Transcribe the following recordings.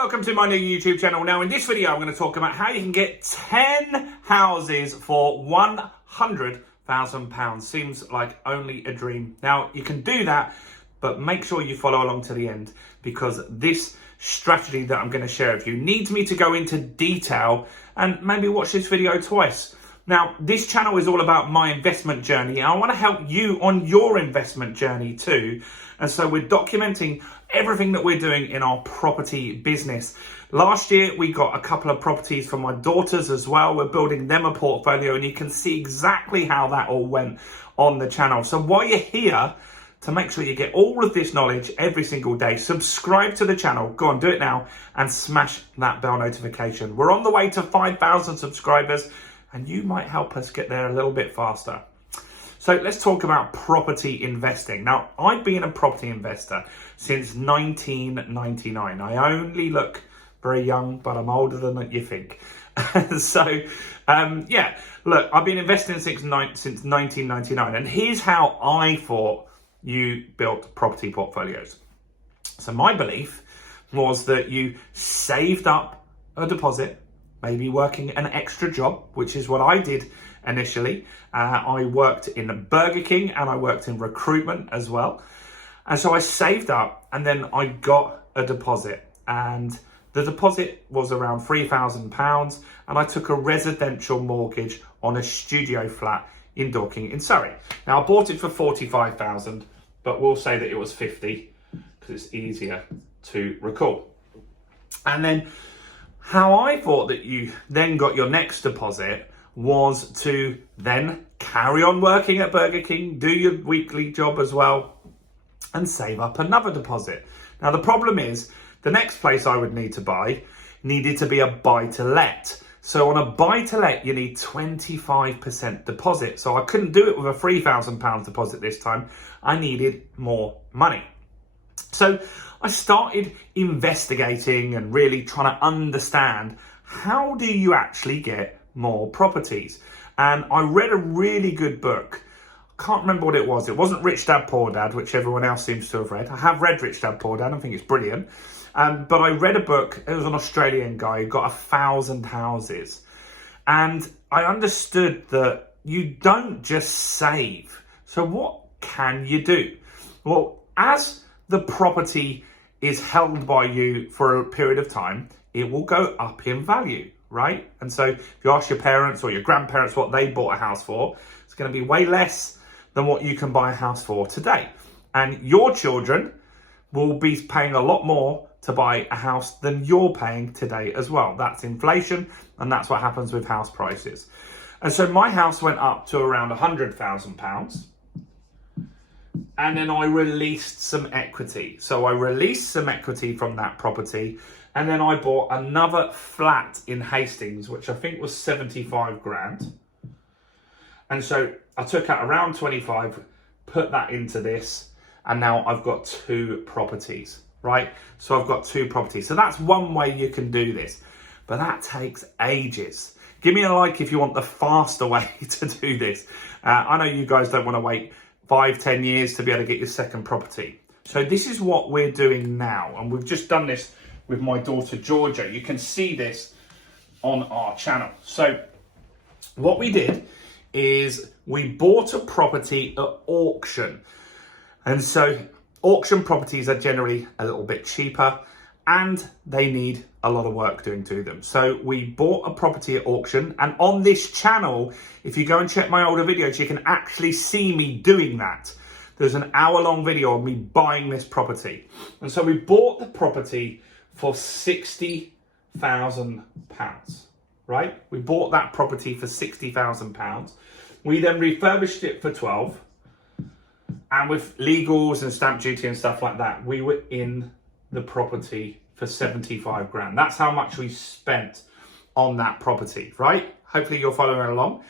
welcome to my new YouTube channel. Now in this video I'm going to talk about how you can get 10 houses for £100,000. Seems like only a dream. Now you can do that, but make sure you follow along to the end, because this strategy that I'm going to share with you needs me to go into detail, and maybe watch this video twice. Now, this channel is all about my investment journey. I want to help you on your investment journey too. And so we're documenting everything that we're doing in our property business. Last year, we got a couple of properties for my daughters as well. We're building them a portfolio, and you can see exactly how that all went on the channel. So while you're here, to make sure you get all of this knowledge every single day, subscribe to the channel. Go on, do it now, and smash that bell notification. We're on the way to 5,000 subscribers, and you might help us get there a little bit faster. So let's talk about property investing. Now, I've been a property investor since 1999. I only look very young, but I'm older than you think. So, look, I've been investing since 1999. And here's how I thought you built property portfolios. So my belief was that you saved up a deposit, maybe working an extra job, which is what I did initially. I worked in Burger King and I worked in recruitment as well. And so I saved up, and then I got a deposit, and the deposit was around £3,000, and I took a residential mortgage on a studio flat in Dorking in Surrey. Now I bought it for 45,000, but we'll say that it was 50 because it's easier to recall. And then how I thought that you then got your next deposit was to then carry on working at Burger King, do your weekly job as well, and save up another deposit. Now the problem is, the next place I would need to buy needed to be a buy-to-let. So on a buy-to-let, you need 25% deposit. So I couldn't do it with a £3,000 deposit this time. I needed more money. So I started investigating and really trying to understand, how do you actually get more properties? And I read a really good book. I can't remember what it was. It wasn't Rich Dad Poor Dad, which everyone else seems to have read. I have read Rich Dad Poor Dad. I think it's brilliant. But I read a book. It was an Australian guy who got 1,000 houses. And I understood that you don't just save. So what can you do? Well, as the property is held by you for a period of time, it will go up in value, right? And so if you ask your parents or your grandparents what they bought a house for, it's going to be way less than what you can buy a house for today. And your children will be paying a lot more to buy a house than you're paying today as well. That's inflation, and that's what happens with house prices. And so my house went up to around £100,000. And then I released some equity. So I released some equity from that property, and then I bought another flat in Hastings, which I think was 75 grand. And so I took out around 25, put that into this, and now I've got two properties, right? So I've got two properties. So that's one way you can do this, but that takes ages. Give me a like if you want the faster way to do this. I know you guys don't want to wait 5-10 years to be able to get your second property. So this is what we're doing now, and we've just done this with my daughter Georgia. You can see this on our channel. So what we did is we bought a property at auction. And so auction properties are generally a little bit cheaper, and they need a lot of work doing to them. So we bought a property at auction, and on this channel, if you go and check my older videos, you can actually see me doing that. There's an hour-long video of me buying this property. And so we bought the property for £60,000, right? We bought that property for £60,000. We then refurbished it for 12. And with legals and stamp duty and stuff like that, we were in the property for 75 grand. That's how much we spent on that property, right? Hopefully you're following along.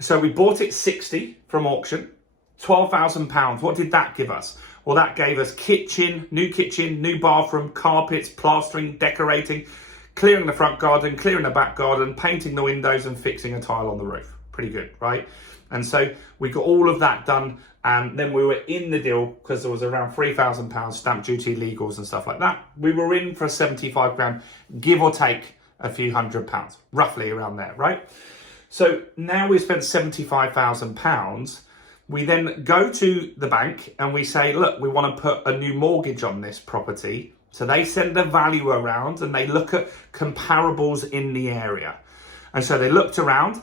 So we bought it 60 from auction, £12,000. What did that give us? Well, that gave us kitchen, new bathroom, carpets, plastering, decorating, clearing the front garden, clearing the back garden, painting the windows, and fixing a tile on the roof. Pretty good, right? And so we got all of that done. And then we were in the deal because there was around £3,000 stamp duty, legals and stuff like that. We were in for 75 grand, give or take a few £100, roughly around there, right? So now we've spent £75,000. We then go to the bank and we say, look, we want to put a new mortgage on this property. So they send the value around and they look at comparables in the area. And so they looked around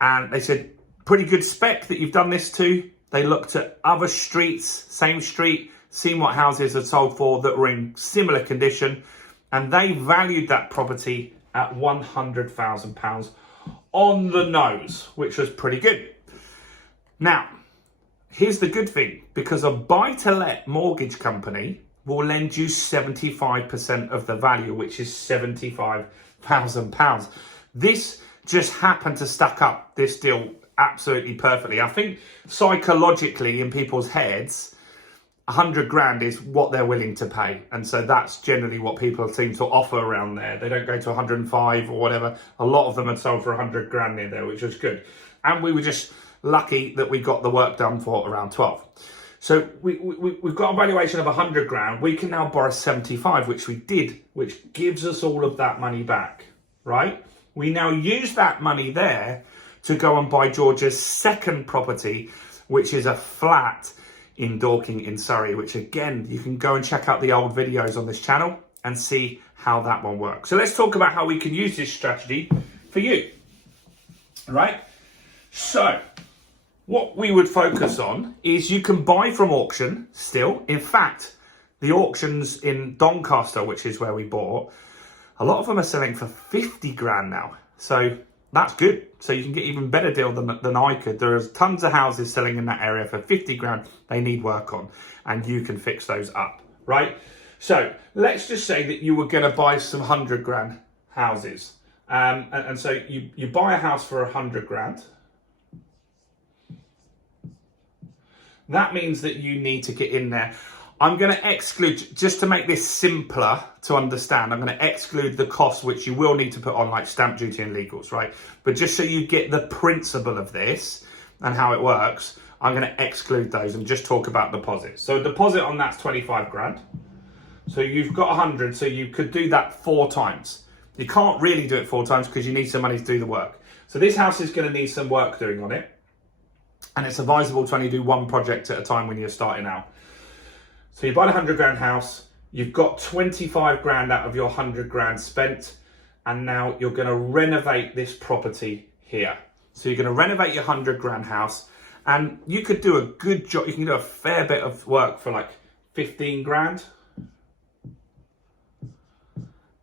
and they said, pretty good spec that you've done this to. They looked at other streets, same street, seen what houses are sold for that were in similar condition. And they valued that property at £100,000 on the nose, which was pretty good. Now, here's the good thing, because a buy-to-let mortgage company will lend you 75% of the value, which is £75,000. This just happened to stack up this deal absolutely perfectly. I think psychologically in people's heads, 100 grand is what they're willing to pay. And so that's generally what people seem to offer around there. They don't go to 105 or whatever. A lot of them had sold for 100 grand near there, which was good. And we were just lucky that we got the work done for around 12. So we've got a valuation of 100 grand. We can now borrow 75, which we did, which gives us all of that money back, right? We now use that money there to go and buy George's second property, which is a flat in Dorking in Surrey, which again, you can go and check out the old videos on this channel and see how that one works. So let's talk about how we can use this strategy for you, right? So what we would focus on is you can buy from auction still. In fact, the auctions in Doncaster, which is where we bought, a lot of them are selling for 50 grand now. So that's good. So you can get even better deal than I could. There's tons of houses selling in that area for 50 grand. They need work on and you can fix those up, right? So let's just say that you were going to buy some 100 grand houses. And so you buy a house for 100 grand. That means that you need to get in there. I'm going to exclude, just to make this simpler to understand, I'm going to exclude the costs which you will need to put on, like stamp duty and legals, right? But just so you get the principle of this and how it works, I'm going to exclude those and just talk about deposits. So deposit on that's 25 grand. So you've got 100, so you could do that 4 times. You can't really do it 4 times because you need some money to do the work. So this house is going to need some work doing on it. And it's advisable to only do one project at a time when you're starting out. So you buy a 100 grand house, you've got 25 grand out of your 100 grand spent, and now you're going to renovate this property here. So you're going to renovate your 100 grand house, and you could do a good job. You can do a fair bit of work for like 15 grand.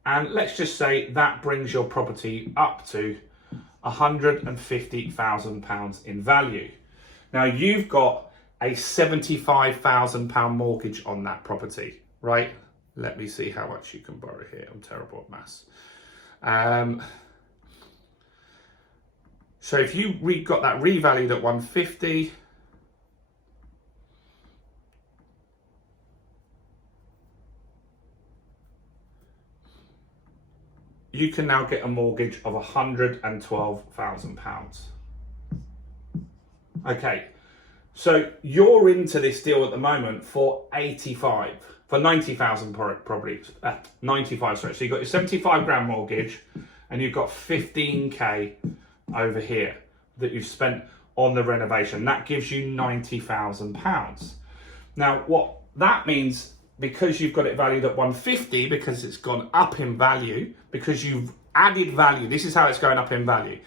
And let's just say that brings your property up to £150,000 in value. Now you've got a £75,000 mortgage on that property, right? Let me see how much you can borrow here. I'm terrible at maths. So if you got that revalued at 150, you can now get a mortgage of £112,000. Okay. So you're into this deal at the moment for 90,000 probably, 95, sorry. So you've got your 75 grand mortgage and you've got 15K over here that you've spent on the renovation. That gives you £90,000. Now, what that means, because you've got it valued at 150, because it's gone up in value, because you've added value, this is how it's going up in value.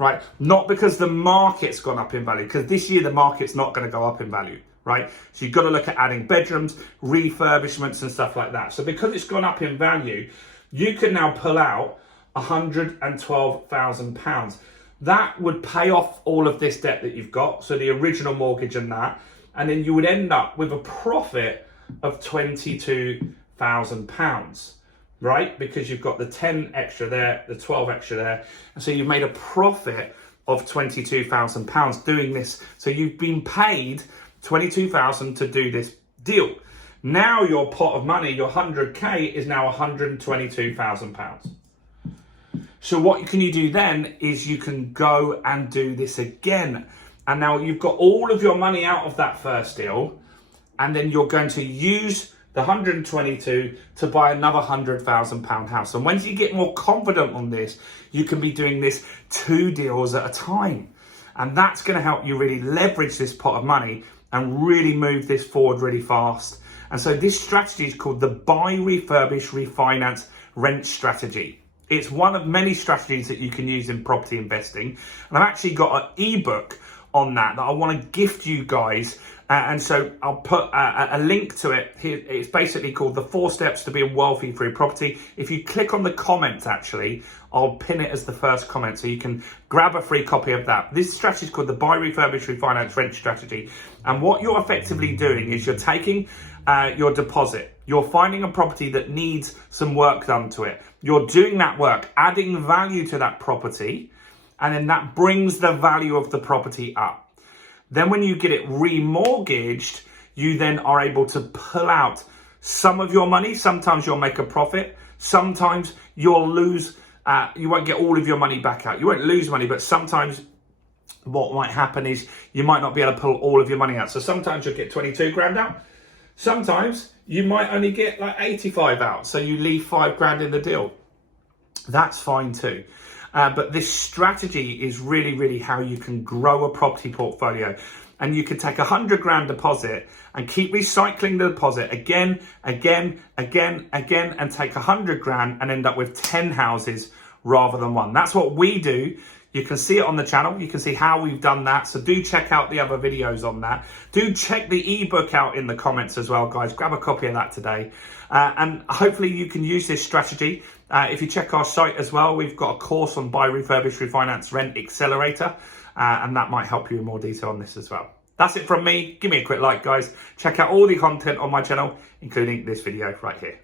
Right, not because the market's gone up in value, because this year the market's not going to go up in value, right? So you've got to look at adding bedrooms, refurbishments and stuff like that. So because it's gone up in value, you can now pull out £112,000. That would pay off all of this debt that you've got, so the original mortgage and that, and then you would end up with a profit of £22,000. Right? Because you've got the 10 extra there, the 12 extra there. And so you've made a profit of £22,000 doing this. So you've been paid £22,000 to do this deal. Now your pot of money, your 100K, is now £122,000. So what can you do then is you can go and do this again. And now you've got all of your money out of that first deal, and then you're going to use the 122 to buy another £100,000 house. And when you get more confident on this, you can be doing this 2 deals at a time. And that's going to help you really leverage this pot of money and really move this forward really fast. And so this strategy is called the buy, refurbish, refinance, rent strategy. It's one of many strategies that you can use in property investing. And I've actually got an ebook on that I want to gift you guys. And so I'll put a link to it here. It's basically called the 4 Steps to Being Wealthy Through Property. If you click on the comments, actually, I'll pin it as the first comment so you can grab a free copy of that. This strategy is called the buy, refurbish, refinance, rent strategy. And what you're effectively doing is you're taking your deposit. You're finding a property that needs some work done to it. You're doing that work, adding value to that property, and then that brings the value of the property up. Then when you get it remortgaged, you then are able to pull out some of your money. Sometimes you'll make a profit. Sometimes you'll lose, you won't get all of your money back out. You won't lose money, but sometimes what might happen is you might not be able to pull all of your money out. So sometimes you'll get 22 grand out. Sometimes you might only get like 85 out. So you leave 5 grand in the deal. That's fine too. But this strategy is really, really how you can grow a property portfolio. And you can take 100 grand deposit and keep recycling the deposit again, and take 100 grand and end up with 10 houses rather than 1. That's what we do. You can see it on the channel. You can see how we've done that. So do check out the other videos on that. Do check the ebook out in the comments as well, guys. Grab a copy of that today. And hopefully you can use this strategy. If you check our site as well, we've got a course on buy, refurbish, refinance, rent accelerator. And that might help you in more detail on this as well. That's it from me. Give me a quick like, guys. Check out all the content on my channel, including this video right here.